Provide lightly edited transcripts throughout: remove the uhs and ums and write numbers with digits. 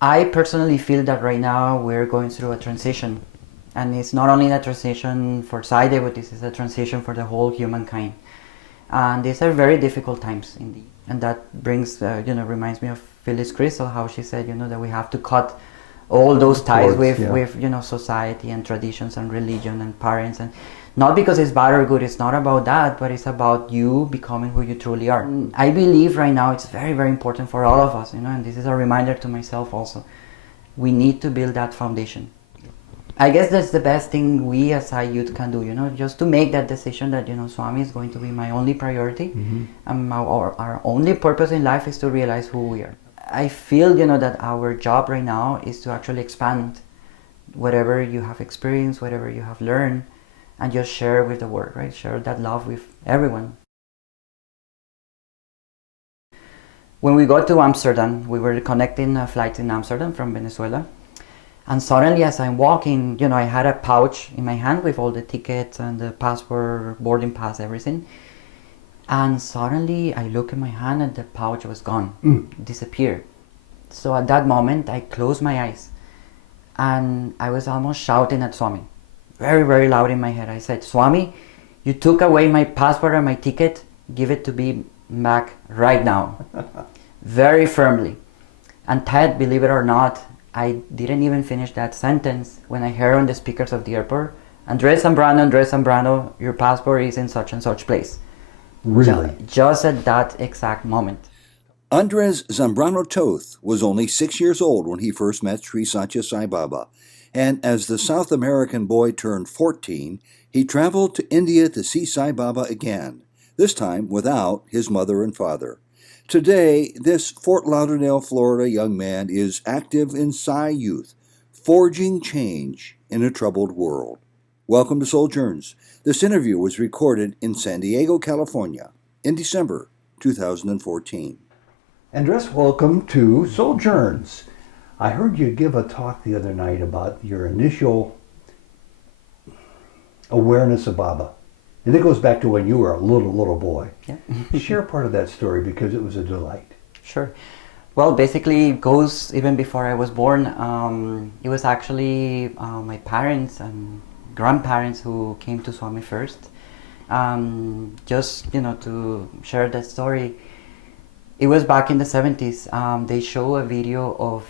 I personally feel that right now we're going through a transition. And it's not only a transition for Sai, but this is a transition for the whole humankind. And these are very difficult times indeed. And that brings, reminds me of Phyllis Crystal, how she said, that we have to cut all those ties with society and traditions and religion and parents. And not because it's bad or good, it's not about that, but it's about you becoming who you truly are. I believe right now it's very, very important for all of us, and this is a reminder to myself also. We need to build that foundation. I guess that's the best thing we as a youth can do, just to make that decision that, Swami is going to be my only priority. Our only purpose in life is to realize who we are. I feel, that our job right now is to actually expand whatever you have experienced, whatever you have learned, and just share with the world, right? Share that love with everyone. When we got to Amsterdam, we were connecting a flight in Amsterdam from Venezuela. And suddenly as I'm walking, I had a pouch in my hand with all the tickets and the passport, boarding pass, everything. And suddenly I look in my hand and the pouch was gone, disappeared. So at that moment I closed my eyes and I was almost shouting at Swami. Very, very loud in my head. I said, Swami, you took away my passport and my ticket, give it to me back right now. Very firmly. And Ted, believe it or not, I didn't even finish that sentence when I heard on the speakers of the airport, Andres Zambrano, your passport is in such and such place. Really? Just at that exact moment. Andres Zambrano Toth was only 6 years old when he first met Sri Satya Sai Baba, and as the South American boy turned 14, he traveled to India to see Sai Baba again, this time without his mother and father. Today, this Fort Lauderdale, Florida young man is active in Sai Youth, forging change in a troubled world. Welcome to Souljourns. This interview was recorded in San Diego, California in December 2014. Andres, welcome to Souljourns. I heard you give a talk the other night about your initial awareness of Baba. And it goes back to when you were a little boy. Yeah. Share part of that story because it was a delight. Sure. Well, basically it goes even before I was born. It was actually my parents and grandparents who came to Swami first. Just, to share that story. It was back in the 70s. They show a video of,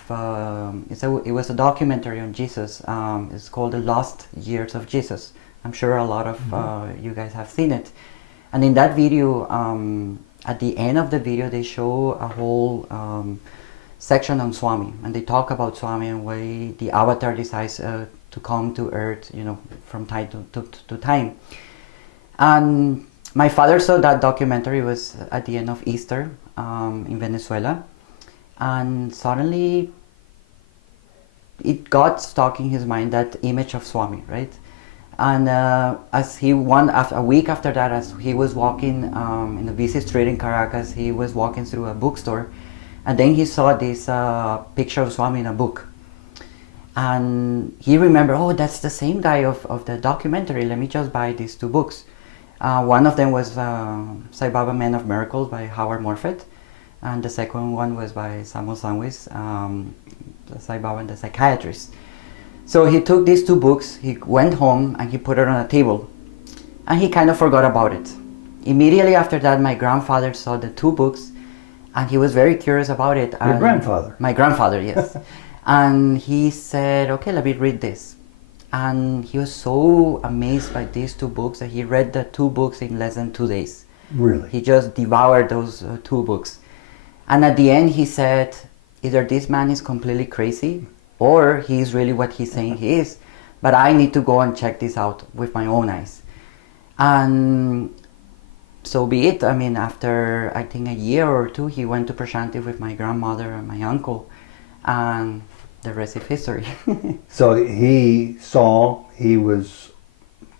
it was a documentary on Jesus. It's called The Lost Years of Jesus. I'm sure a lot of you guys have seen it. And in that video, at the end of the video, they show a whole section on Swami. And they talk about Swami and why the avatar decides to come to earth, from time to time. And my father saw that documentary. It was at the end of Easter in Venezuela. And suddenly it got stuck in his mind, that image of Swami, right? And a week after that, as he was walking in a busy street in Caracas, he was walking through a bookstore, and then he saw this picture of Swami in a book. And he remembered, oh, that's the same guy of the documentary, let me just buy these two books. One of them was Sai Baba, Man of Miracles by Howard Morfett, and the second one was by Samuel Sandwich, Sai Baba and the Psychiatrist. So he took these two books, he went home and he put it on a table. And he kind of forgot about it. Immediately after that, my grandfather saw the two books and he was very curious about it. Your grandfather? My grandfather, yes. And he said, okay, let me read this. And he was so amazed by these two books that he read the two books in less than 2 days. Really? He just devoured those two books. And at the end he said, either this man is completely crazy or he's really what he's saying he is, but I need to go and check this out with my own eyes. And so be it. I mean, after I think a year or two, he went to Prashanti with my grandmother and my uncle, and the rest is history. So he was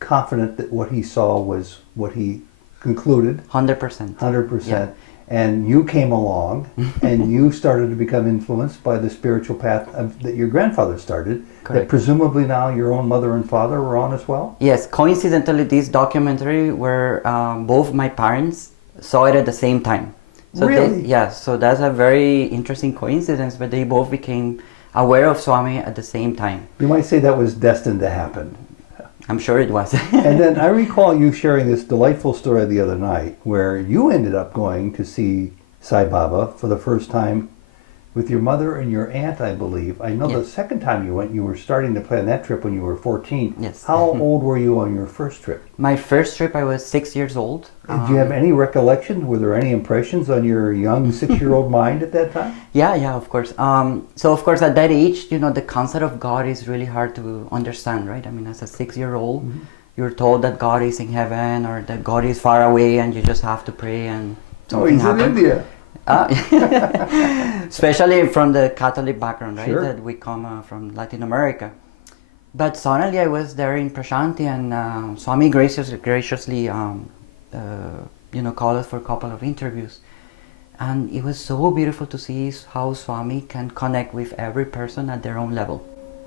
confident that what he saw was what he concluded. 100%. 100%. Yeah. And you came along and you started to become influenced by the spiritual path that your grandfather started. Correct. That presumably now your own mother and father were on as well? Yes, coincidentally, this documentary where both my parents saw it at the same time. So really? so that's a very interesting coincidence, but they both became aware of Swami at the same time. You might say that was destined to happen. I'm sure it was. And then I recall you sharing this delightful story the other night where you ended up going to see Sai Baba for the first time with your mother and your aunt, I believe. I know the Yes. second time you went, you were starting to plan that trip when you were 14. Yes. How old were you on your first trip? My first trip, I was 6 years old. Do you have any recollection? Were there any impressions on your young 6-year-old mind at that time? Yeah, of course. So of course at that age, the concept of God is really hard to understand, right? I mean, as a 6-year-old, you're told that God is in heaven or that God is far away and you just have to pray and something He's in happens. India. Especially from the Catholic background, right? Sure. That we come from Latin America. But suddenly I was there in Prashanti and Swami graciously called us for a couple of interviews. And it was so beautiful to see how Swami can connect with every person at their own level,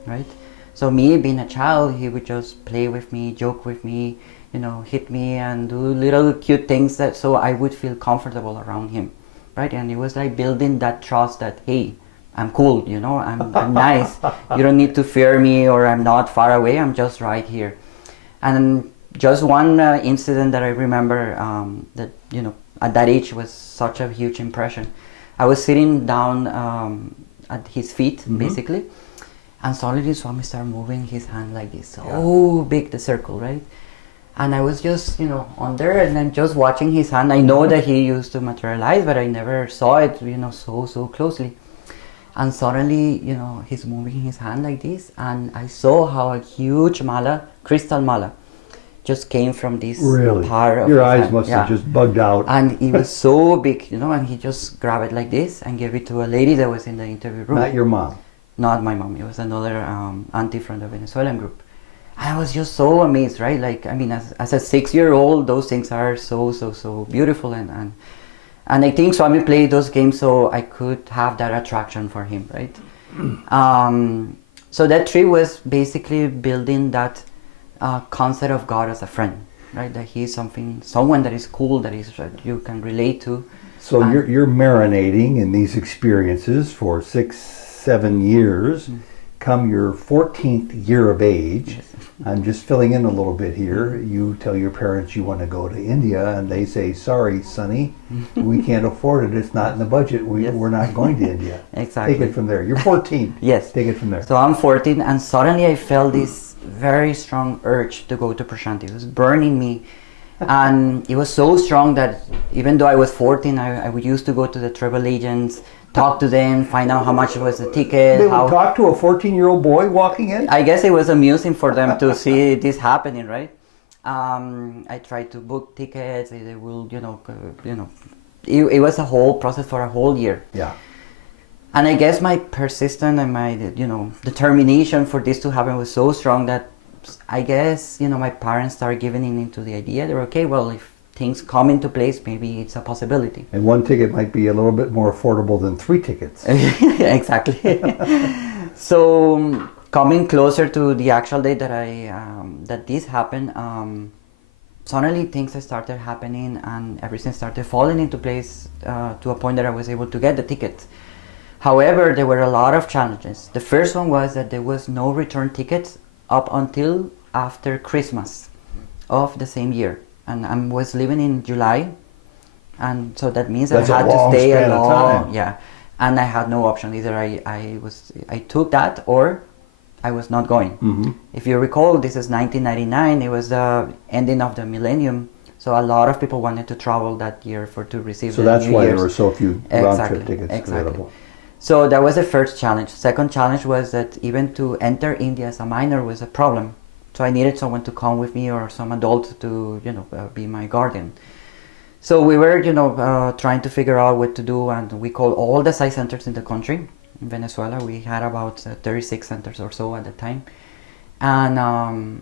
right? So me being a child, he would just play with me, joke with me, hit me and do little cute things so I would feel comfortable around him, right? And it was like building that trust that, hey, I'm cool, I'm nice. You don't need to fear me or I'm not far away, I'm just right here. And just one incident that I remember that, at that age was such a huge impression. I was sitting down at his feet, basically, and suddenly Swami started moving his hand like this, so big, the circle, right? And I was just, on there and then just watching his hand. I know that he used to materialize, but I never saw it, so closely. And suddenly, he's moving his hand like this, and I saw how a huge mala, crystal mala, just came from this part of Your his eyes hand. must have just bugged out. And it was so big, and he just grabbed it like this and gave it to a lady that was in the interview room. Not your mom. Not my mom. It was another auntie from the Venezuelan group. I was just so amazed, right? Like, I mean, as a 6-year-old, those things are so beautiful. And I think Swami played those games so I could have that attraction for him, right? So that trip was basically building that concept of God as a friend, right? That he's someone that is cool, that you can relate to. So you're marinating in these experiences for 6-7 years. Come your 14th year of age, I'm just filling in a little bit here. You tell your parents you want to go to India, and they say, "Sorry, Sonny, we can't afford it. It's not in the budget. We're not going to India." Exactly. Take it from there. You're 14. Yes. Take it from there. So I'm 14, and suddenly I felt this very strong urge to go to Prashanti. It was burning me. And it was so strong that even though I was 14, I would used to go to the travel agents, talk to them, find out how much was the ticket. They would talk to a 14-year-old boy walking in? I guess it was amusing for them to see this happening, right? I tried to book tickets. They will, it was a whole process for a whole year. Yeah. And I guess my persistence and my, determination for this to happen was so strong that I guess, my parents started giving into the idea. They're okay, well, if things come into place, maybe it's a possibility. And one ticket might be a little bit more affordable than 3 tickets. Exactly. So coming closer to the actual date that this happened, suddenly things started happening and everything started falling into place to a point that I was able to get the ticket. However, there were a lot of challenges. The first one was that there was no return tickets up until after Christmas of the same year. And I was living in July, and so that means that I had to stay a long, and I had no option. Either I took that or I was not going. Mm-hmm. If you recall, this is 1999. It was the ending of the millennium, so a lot of people wanted to travel that year to receive. So the that's New why Year's. there were so few round-trip tickets available. So that was the first challenge. Second challenge was that even to enter India as a minor was a problem. So I needed someone to come with me or some adult to, be my guardian. So we were, trying to figure out what to do, and we called all the Sai centers in the country. In Venezuela, we had about 36 centers or so at the time. And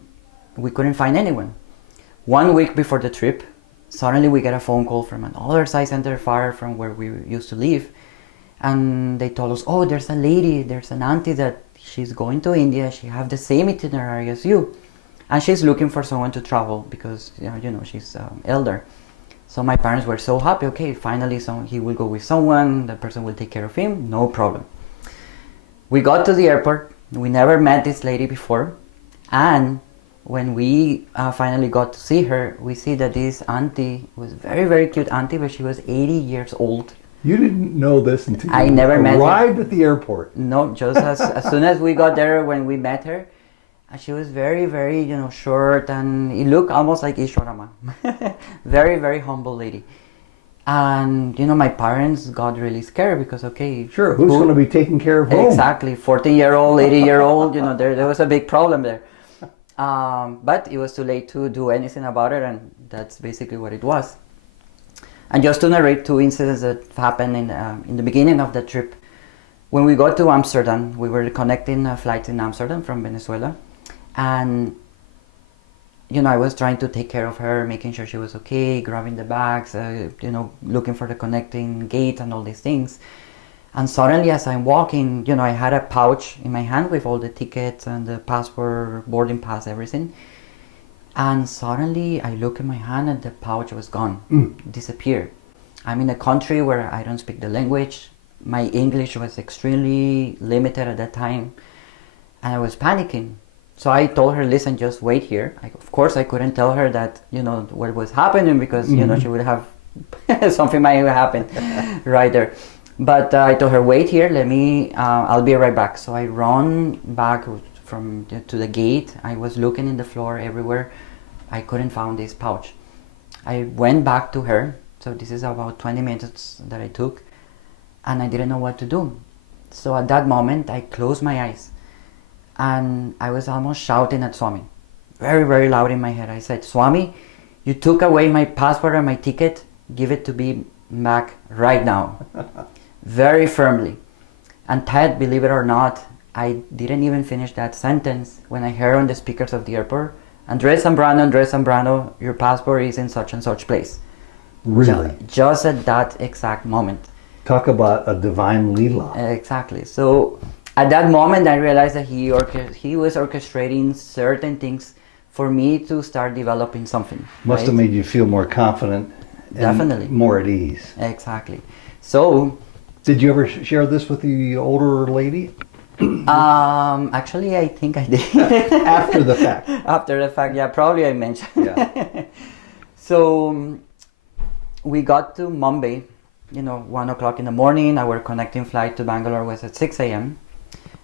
we couldn't find anyone. 1 week before the trip, suddenly we get a phone call from another Sai center far from where we used to live. And they told us, oh, there's an auntie that she's going to India. She have the same itinerary as you. And she's looking for someone to travel because, she's elder. So my parents were so happy. Okay, finally he will go with someone. The person will take care of him. No problem. We got to the airport. We never met this lady before. And when we finally got to see her, we see that this auntie was very, very cute auntie, but she was 80 years old. You didn't know this until I you never met her. arrived at the airport. No, just as soon as we got there, when we met her, she was very, very, short, and it looked almost like Ishwarama. Very, very humble lady. And, my parents got really scared because, okay... Sure, who's going to be taking care of home? Exactly, 40-year-old, 80-year-old, there was a big problem there. But it was too late to do anything about it, and that's basically what it was. And just to narrate two incidents that happened in the beginning of the trip. When we got to Amsterdam, we were connecting flights in Amsterdam from Venezuela. And, I was trying to take care of her, making sure she was okay, grabbing the bags, looking for the connecting gate and all these things. And suddenly, as I'm walking, I had a pouch in my hand with all the tickets and the passport, boarding pass, everything. And suddenly, I look in my hand and the pouch was gone, disappeared. I'm in a country where I don't speak the language. My English was extremely limited at that time. And I was panicking. So I told her, listen, just wait here. Of course, I couldn't tell her that, what was happening because, she would have, something might happen right there. But I told her, wait here, I'll be right back. So I run back to the gate. I was looking in the floor everywhere. I couldn't find this pouch. I went back to her. So this is about 20 minutes that I took. And I didn't know what to do. So at that moment, I closed my eyes. And I was almost shouting at Swami, very, very loud in my head. I said, Swami, you took away my passport and my ticket. Give it to me back right now. Very firmly. And Ted, believe it or not, I didn't even finish that sentence when I heard on the speakers of the airport, Andres Zambrano, your passport is in such and such place. Really? Just at that exact moment. Talk about a divine Leela. Exactly. So at that moment, I realized that he was orchestrating certain things for me to start developing something. Must have made you feel more confident. Definitely. And more at ease. Exactly. So... Did you ever share this with the older lady? Actually, I think I did. After the fact. After the fact, yeah, probably I mentioned. Yeah. So we got to Mumbai, 1 o'clock in the morning. Our connecting flight to Bangalore was at 6 a.m.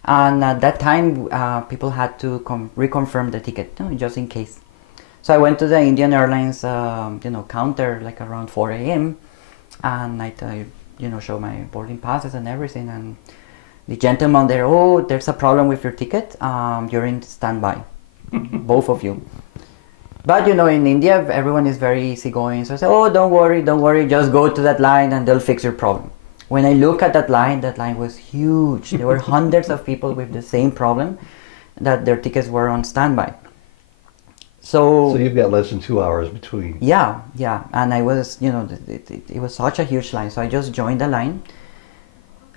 And at that time, people had to reconfirm the ticket, just in case. So I went to the Indian Airlines, counter like around 4 a.m. and I show my boarding passes and everything. And the gentleman there, oh, there's a problem with your ticket. You're in standby, both of you. But in India, everyone is very easygoing. So I said, oh, don't worry, just go to that line and they'll fix your problem. When I look at that line was huge. There were hundreds of people with the same problem, that their tickets were on standby. So you've got less than 2 hours between. Yeah. And I was, it was such a huge line. So I just joined the line.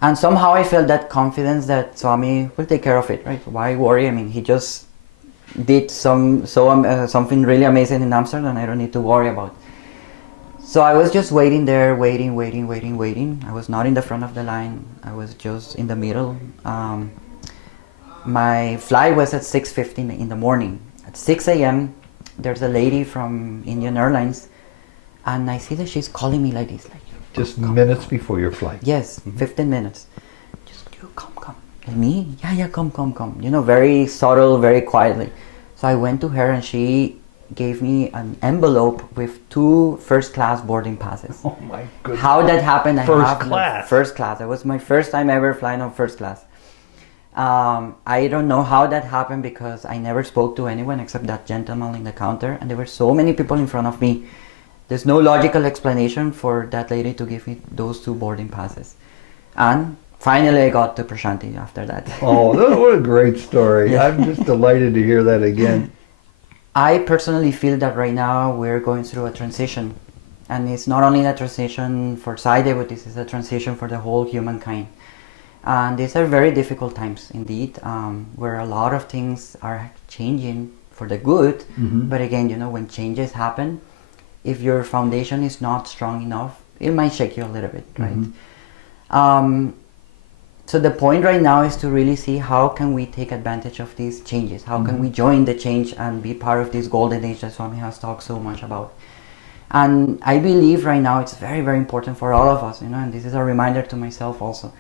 And somehow I felt that confidence that Swami will take care of it, right? Why worry? I mean, he just did something really amazing in Amsterdam, and I don't need to worry about it. So I was just waiting there, waiting. I was not in the front of the line. I was just in the middle. My flight was at 6:15 in the morning. At 6 a.m., there's a lady from Indian Airlines, and I see that she's calling me like this, like, just minutes before your flight. Yes, 15 minutes. Just, you come. And me? Yeah, come. Very subtle, very quietly. So I went to her and she gave me an envelope with 2 first-class boarding passes. Oh my goodness. How that happened, First class. First class. It was my first time ever flying on first class. I don't know how that happened because I never spoke to anyone except that gentleman in the counter, and there were so many people in front of me. There's no logical explanation for that lady to give me those 2 boarding passes. And finally I got to Prashanti after that. Oh, what a great story. Yeah. I'm just delighted to hear that again. I personally feel that right now we're going through a transition. And it's not only a transition for Sai, but this is a transition for the whole humankind. And these are very difficult times indeed, where a lot of things are changing for the good. Mm-hmm. But again, when changes happen, if your foundation is not strong enough, it might shake you a little bit, right? Mm-hmm. So the point right now is to really see how can we take advantage of these changes, how can we join the change and be part of this golden age that Swami has talked so much about. And I believe right now it's very, very important for all of us, you know, and this is a reminder to myself also.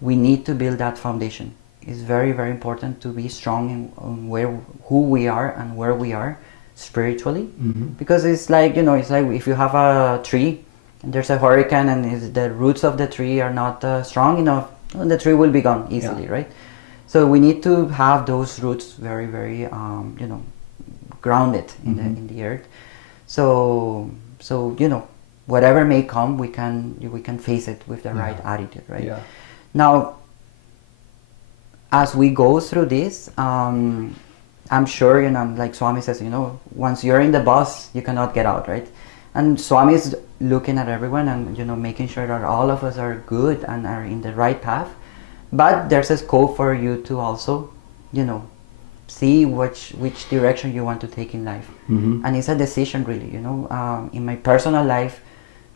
We need to build that foundation. It's very, very important to be strong in who we are and where we are spiritually, because it's like, you know, it's like if you have a tree and there's a hurricane and the roots of the tree are not strong enough, the tree will be gone easily, right? So we need to have those roots very, very, you know, grounded in the earth. So you know, whatever may come, we can face it with the right attitude, right? Yeah. Now, as we go through this, I'm sure, you know, like Swami says, you know, once you're in the bus, you cannot get out, right? And Swami is looking at everyone and, you know, making sure that all of us are good and are in the right path. But there's a scope for you to also, you know, see which direction you want to take in life. And it's a decision, really, you know. In my personal life,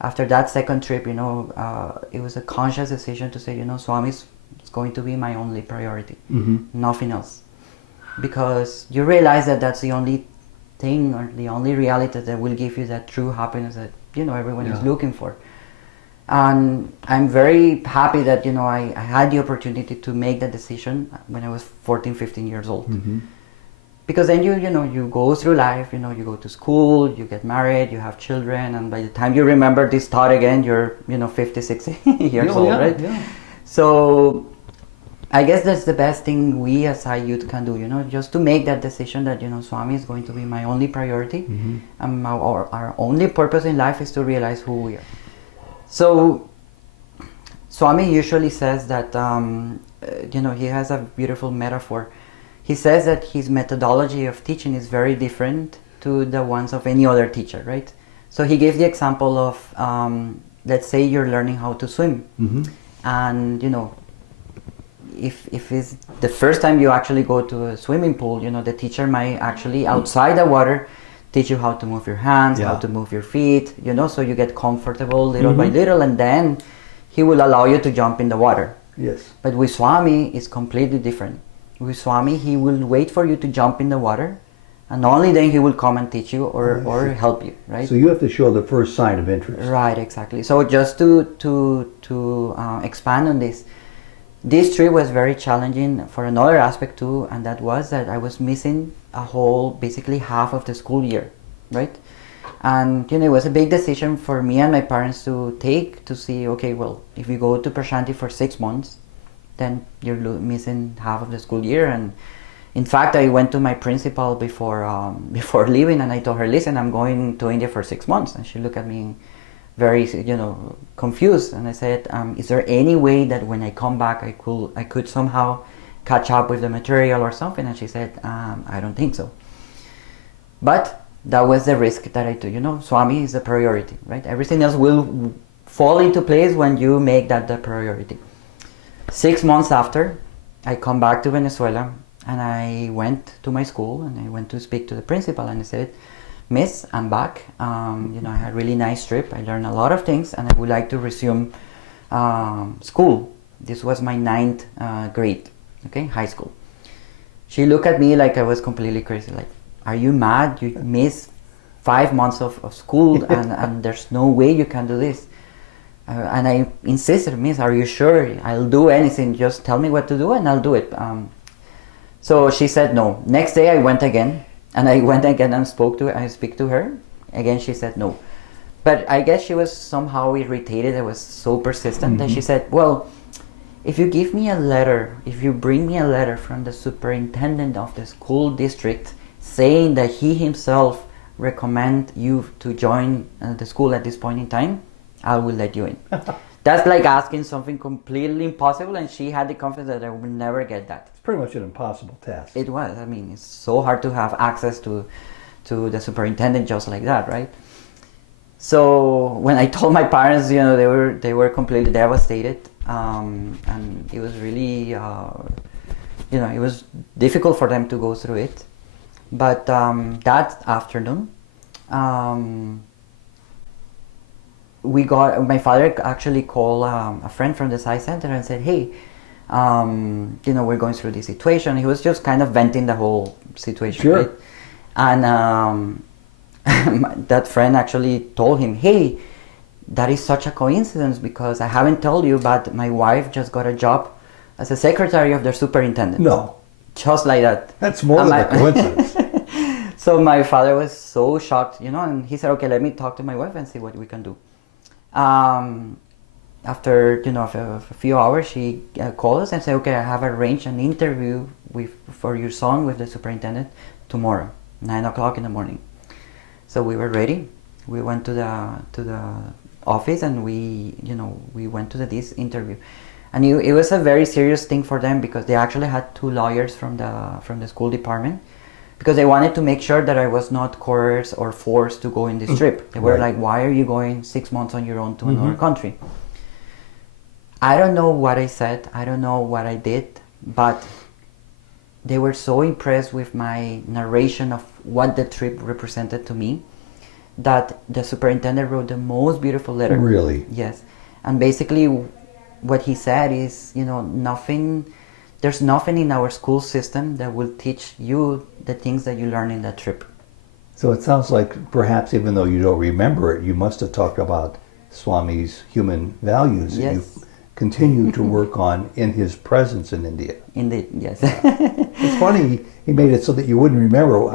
after that second trip, you know, it was a conscious decision to say, you know, Swami is going to be my only priority, nothing else. Because you realize that that's the only thing or the only reality that will give you that true happiness that, you know, everyone is looking for. And I'm very happy that, you know, I had the opportunity to make that decision when I was 14, 15 years old. Because then you know, you go through life, you know, you go to school, you get married, you have children, and by the time you remember this thought again, you're, you know, 50, 60 years old, right? Yeah. So I guess that's the best thing we as Sai youth can do, you know, just to make that decision that, you know, Swami is going to be my only priority, and our only purpose in life is to realize who we are. So Swami usually says that, you know, he has a beautiful metaphor. He says that his methodology of teaching is very different to the ones of any other teacher, right? So he gave the example of, let's say you're learning how to swim, and, you know, if it's the first time you actually go to a swimming pool, you know, the teacher might actually outside the water teach you how to move your hands, how to move your feet, you know, so you get comfortable little by little, and then he will allow you to jump in the water. Yes. But with Swami, it's completely different. With Swami, he will wait for you to jump in the water, and only then he will come and teach you or help you, right? So you have to show the first sign of interest. Right, exactly. So just to expand on this trip was very challenging for another aspect too, and that was that I was missing a whole, basically half of the school year, right? And, you know, it was a big decision for me and my parents to take, to see, okay, well, if we go to Prashanti for 6 months, then you're missing half of the school year. And in fact, I went to my principal before leaving, and I told her, listen, I'm going to India for 6 months. And she looked at me very, you know, confused, and I said, is there any way that when I come back I could somehow catch up with the material or something? And she said, I don't think so. But that was the risk that I took, you know. Swami is the priority, right? Everything else will fall into place when you make that the priority. 6 months after, I come back to Venezuela, and I went to my school and I went to speak to the principal, and I said, Miss, I'm back. You know, I had a really nice trip. I learned a lot of things, and I would like to resume school. This was my 9th grade, okay, high school. She looked at me like I was completely crazy. Like, are you mad? You missed 5 months of school, and there's no way you can do this. And I insisted, Miss, are you sure? I'll do anything. Just tell me what to do, and I'll do it. So she said no. Next day I went again. And I went again and spoke to her. Again, she said no. But I guess she was somehow irritated. I was so persistent that she said, well, if you give me a letter, if you bring me a letter from the superintendent of the school district saying that he himself recommend you to join the school at this point in time, I will let you in. That's like asking something completely impossible, and she had the confidence that I would never get that. It's pretty much an impossible task. It was. I mean, it's so hard to have access to the superintendent just like that, right? So when I told my parents, you know, they were completely devastated, and it was really, you know, it was difficult for them to go through it. But that afternoon, my father actually called a friend from the Sai Center and said, hey, You know, we're going through this situation. He was just kind of venting the whole situation, Sure. right? And that friend actually told him, hey, that is such a coincidence because I haven't told you, but my wife just got a job as a secretary of the superintendent. No. Just like that. That's more And than a coincidence. So my father was so shocked, you know, and he said, okay, let me talk to my wife and see what we can do. After, you know, a few hours, she called us and said, okay, I have arranged an interview for your son with the superintendent tomorrow, 9 o'clock in the morning. So we were ready. We went to the office and we went to this interview. And it was a very serious thing for them because they actually had 2 lawyers from the school department because they wanted to make sure that I was not coerced or forced to go in this trip. They were Right. like, why are you going 6 months on your own to another country? I don't know what I said, I don't know what I did, but they were so impressed with my narration of what the trip represented to me that the superintendent wrote the most beautiful letter. Really? Yes. And basically what he said is, you know, there's nothing in our school system that will teach you the things that you learn in that trip. So it sounds like perhaps even though you don't remember it, you must have talked about Swami's human values that Yes. you continue to work on in his presence in India. Indeed, yes. It's funny he made it so that you wouldn't remember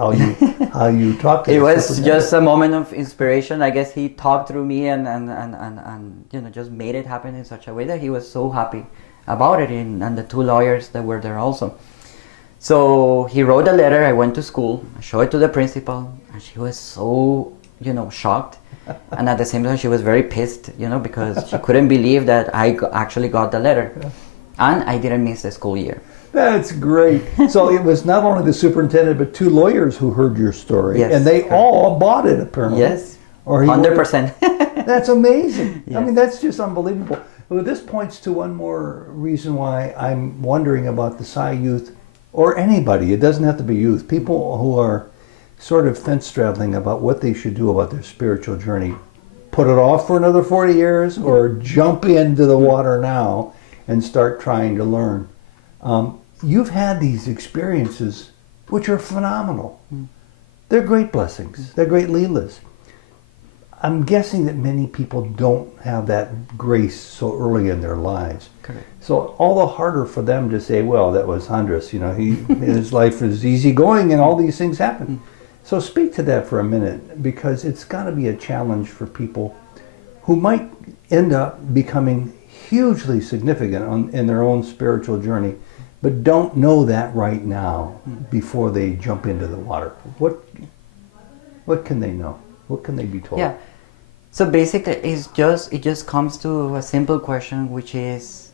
how you talked to It the was superintendent. just a moment of inspiration. I guess he talked through me and you know, just made it happen in such a way that he was so happy about it, and the 2 lawyers that were there also. So he wrote a letter. I went to school. I showed it to the principal, and she was so, you know, shocked. And at the same time, she was very pissed, you know, because she couldn't believe that I actually got the letter. And I didn't miss the school year. That's great. So it was not only the superintendent, but 2 lawyers who heard your story, Yes, and they correct. all bought it apparently. Yes, Or he 100%. That's amazing. I Yes. mean, that's just unbelievable. Well, this points to one more reason why I'm wondering about the Sai youth, or anybody. It doesn't have to be youth. People who are sort of fence straddling about what they should do about their spiritual journey. Put it off for another 40 years, or jump into the water now and start trying to learn. You've had these experiences, which are phenomenal. They're great blessings. They're great leelas. I'm guessing that many people don't have that grace so early in their lives. Correct. So all the harder for them to say, well, that was Andres, you know, his life is easygoing and all these things happen. So speak to that for a minute, because it's got to be a challenge for people who might end up becoming hugely significant in their own spiritual journey, but don't know that right now before they jump into the water. What can they know? What can they be told? Yeah. So basically, it just comes to a simple question, which is,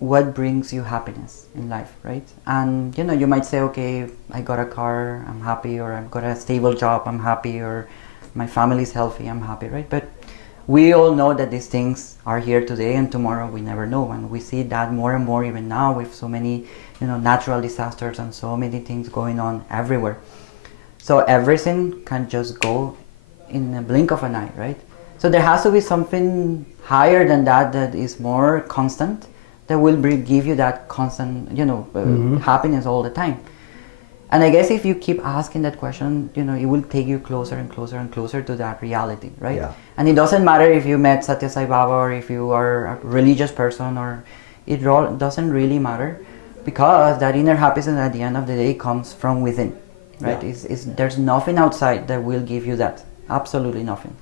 what brings you happiness in life, right? And you know, you might say, okay, I got a car, I'm happy, or I've got a stable job, I'm happy, or my family's healthy, I'm happy, right? But we all know that these things are here today and tomorrow we never know, and we see that more and more even now with so many, you know, natural disasters and so many things going on everywhere. So everything can just go in a blink of an eye, right? So there has to be something higher than that is more constant, that will give you that constant, you know, happiness all the time. And I guess if you keep asking that question, you know, it will take you closer and closer and closer to that reality, right? Yeah. And it doesn't matter if you met Satya Sai Baba or if you are a religious person, or it doesn't really matter, because that inner happiness at the end of the day comes from within, right? Yeah. There's nothing outside that will give you that, absolutely nothing.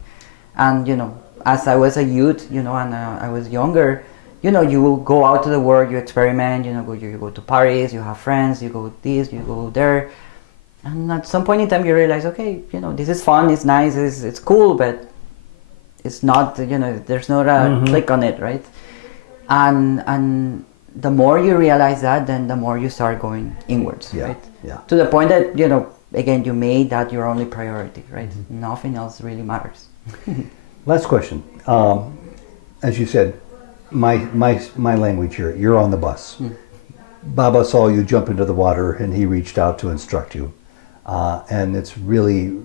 And you know, as I was a youth, you know, and I was younger, you know, you will go out to the world, you experiment, you know, you go to parties, you have friends, you go this, you go there, and at some point in time you realize, okay, you know, this is fun, it's nice, it's cool, but it's not, you know, there's not a click on it, right? And the more you realize that, then the more you start going inwards, Yeah, right? yeah. To the point that, you know, again, you made that your only priority, right? Nothing else really matters. Last question. As you said, my language here, you're on the bus. Baba saw you jump into the water and he reached out to instruct you. And it's really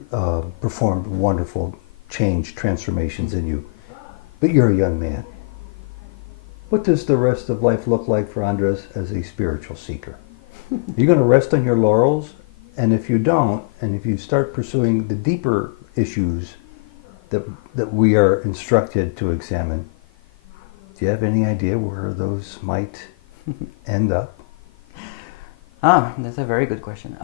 performed wonderful change, transformations in you. But you're a young man. What does the rest of life look like for Andres as a spiritual seeker? You're going to rest on your laurels, and if you don't, and if you start pursuing the deeper issues that we are instructed to examine, do you have any idea where those might end up? That's a very good question.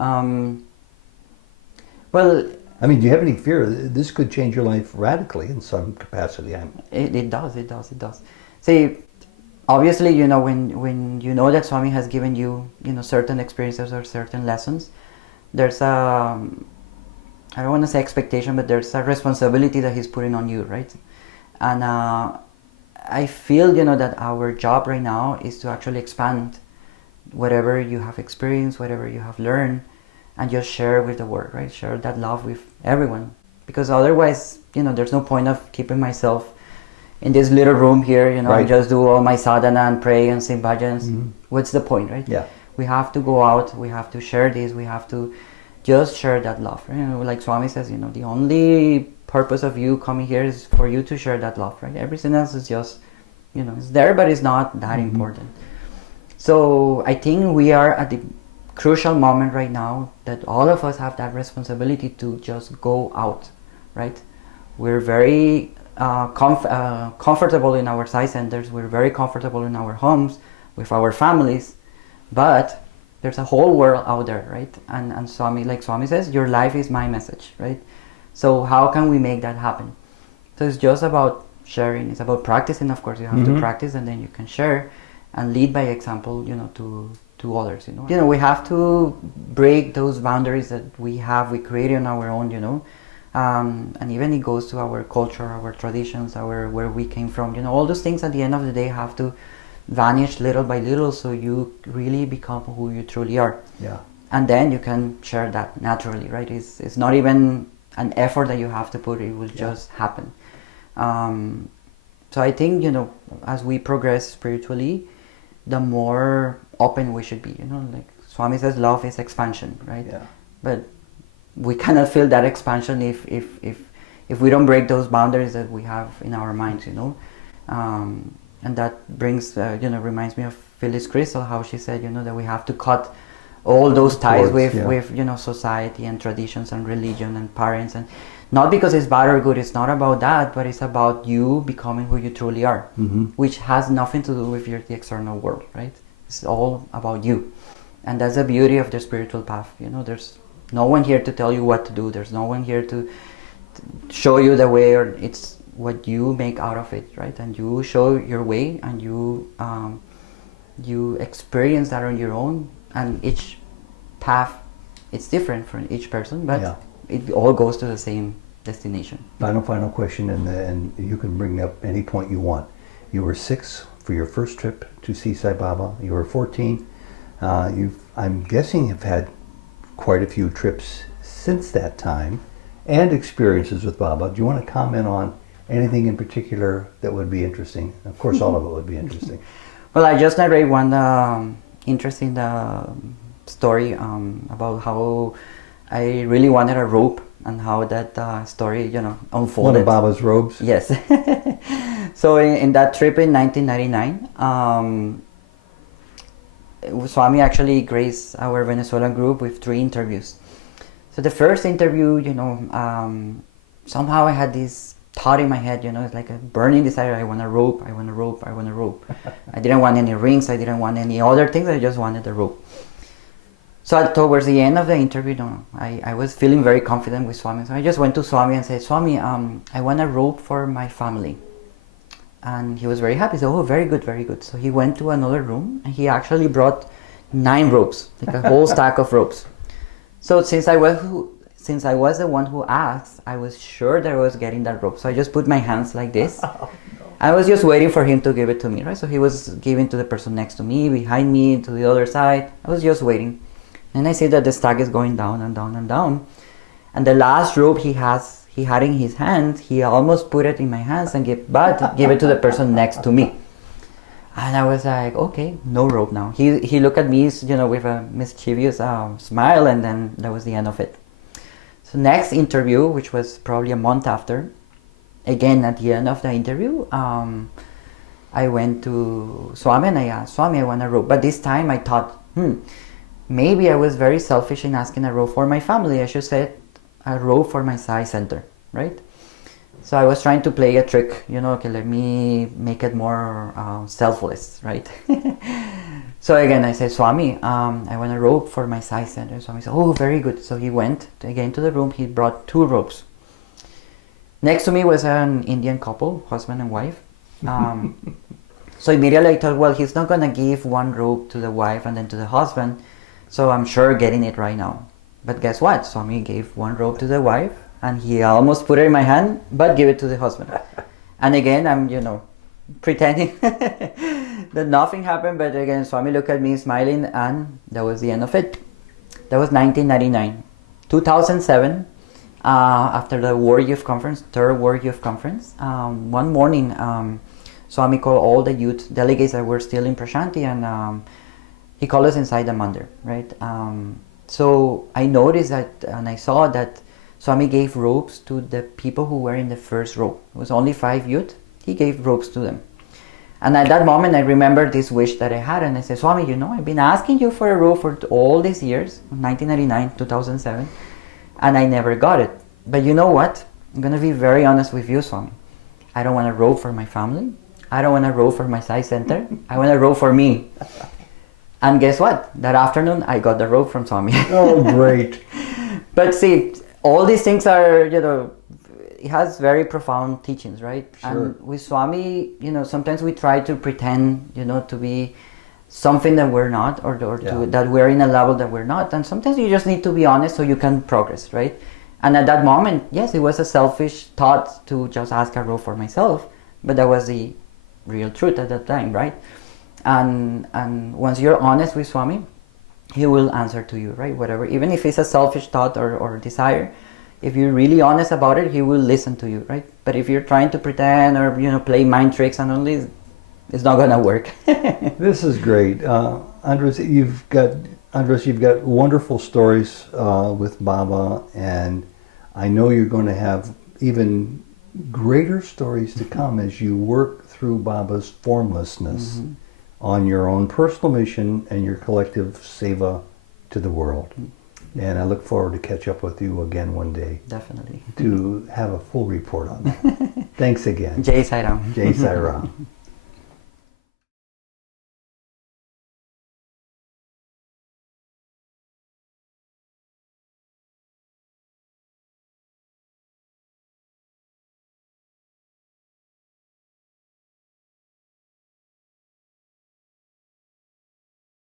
Well, I mean, do you have any fear this could change your life radically in some capacity? it does. See, obviously, you know, when you know that Swami has given you, you know, certain experiences or certain lessons, there's a, I don't want to say expectation, but there's a responsibility that he's putting on you, right? And I feel, you know, that our job right now is to actually expand whatever you have experienced, whatever you have learned, and just share with the world, right? Share that love with everyone. Because otherwise, you know, there's no point of keeping myself in this little room here, you know, Right. and just do all my sadhana and pray and sing bhajans. What's the point, right? Yeah. We have to go out, we have to share this, we have to just share that love. Right? You know, like Swami says, you know, the only purpose of you coming here is for you to share that love, right? Everything else is just, you know, it's there, but it's not that important. So I think we are at the crucial moment right now that all of us have that responsibility to just go out, right? We're very comfortable in our Sai centers, we're very comfortable in our homes, with our families, but there's a whole world out there, right? And Swami, like Swami says, your life is my message, right? So how can we make that happen? So it's just about sharing, it's about practicing, of course, you have to practice and then you can share and lead by example, you know, to others, you know. You know, we have to break those boundaries that we created on our own, you know. And even it goes to our culture, our traditions, where we came from, you know, all those things at the end of the day have to vanish little by little so you really become who you truly are. Yeah. And then you can share that naturally, right? It's not even an effort that you have to put, it will just happen. So I think, you know, as we progress spiritually, the more open we should be, you know, like Swami says, love is expansion, right? Yeah. But we cannot feel that expansion if we don't break those boundaries that we have in our minds, you know. And that brings, you know, reminds me of Phyllis Crystal, how she said, you know, that we have to cut all those ties with, you know, society and traditions and religion and parents, and not because it's bad or good, it's not about that, but it's about you becoming who you truly are, which has nothing to do with the external world, right? It's all about you. And that's the beauty of the spiritual path, you know, there's no one here to tell you what to do, there's no one here to show you the way, or it's what you make out of it, right? And you show your way, and you experience that on your own, and each path, it's different for each person, but it all goes to the same destination. Final question, and you can bring up any point you want. You were 6 for your first trip to see Sai Baba. You were 14. I'm guessing you've had quite a few trips since that time and experiences with Baba. Do you want to comment on anything in particular that would be interesting? Of course, all of it would be interesting. Well, I just narrate one interesting story about how I really wanted a robe, and how that story, you know, unfolded. One of Baba's robes? Yes. So in that trip in 1999, Swami actually graced our Venezuelan group with 3 interviews. So the first interview, you know, somehow I had this thought in my head, you know, it's like a burning desire. I want a rope, I want a rope, I want a rope. I didn't want any rings, I didn't want any other things, I just wanted a rope. So towards the end of the interview, you know, I was feeling very confident with Swami. So I just went to Swami and said, Swami, I want a rope for my family. And he was very happy. He said, oh, very good, very good. So he went to another room and he actually brought 9 ropes, like a whole stack of ropes. So since I was the one who asked, I was sure that I was getting that rope. So I just put my hands like this. I was just waiting for him to give it to me, right? So he was giving to the person next to me, behind me, to the other side. I was just waiting. And I see that the stack is going down and down and down. And the last rope he had in his hand, he almost put it in my hands and give it to the person next to me. And I was like, okay, no rope now. He looked at me, you know, with a mischievous smile, and then that was the end of it. So next interview, which was probably a month after, again at the end of the interview, I went to Swami and I asked, Swami, I want a robe. But this time I thought, maybe I was very selfish in asking a robe for my family. I should say a robe for my Sai center, right? So I was trying to play a trick, okay, let me make it more selfless, right? So again, I said, Swami, I want a robe for my Sai center. Swami said, oh, very good. So he went again to the room. He brought 2 robes. Next to me was an Indian couple, husband and wife. So immediately I thought, well, he's not going to give 1 robe to the wife and then to the husband. So I'm sure getting it right now. But guess what? Swami gave 1 robe to the wife and he almost put it in my hand, but gave it to the husband. And again, I'm, pretending that nothing happened. But again, Swami looked at me smiling and that was the end of it. That was 1999. 2007, after the World Youth Conference, 3rd World Youth Conference, one morning, Swami called all the youth delegates that were still in Prashanti and he called us inside the mandir, right? So I noticed that and I saw that Swami gave robes to the people who were in the first row. It was only 5 youth. He gave robes to them. And at that moment, I remembered this wish that I had. And I said, Swami, I've been asking you for a robe for all these years, 1999, 2007, and I never got it. But you know what? I'm going to be very honest with you, Swami. I don't want a robe for my family. I don't want a robe for my Sai center. I want a robe for me. And guess what? That afternoon, I got the robe from Swami. Oh, great. But see, all these things are, it has very profound teachings, right? Sure. And with Swami, sometimes we try to pretend, to be something that we're not, or that we're in a level that we're not. And sometimes you just need to be honest so you can progress, right? And at that moment, yes, it was a selfish thought to just ask a robe for myself, but that was the real truth at that time, right? And once you're honest with Swami, he will answer to you, right? Whatever, even if it's a selfish thought or desire, if you're really honest about it, he will listen to you, right? But if you're trying to pretend or play mind tricks and only, it's not gonna work. This is great, Andres. You've got wonderful stories with Baba, and I know you're going to have even greater stories to come as you work through Baba's formlessness on your own personal mission and your collective seva to the world. And I look forward to catch up with you again one day. Definitely. To have a full report on that. Thanks again. Jai Sai Ram. Jai Sai Ram.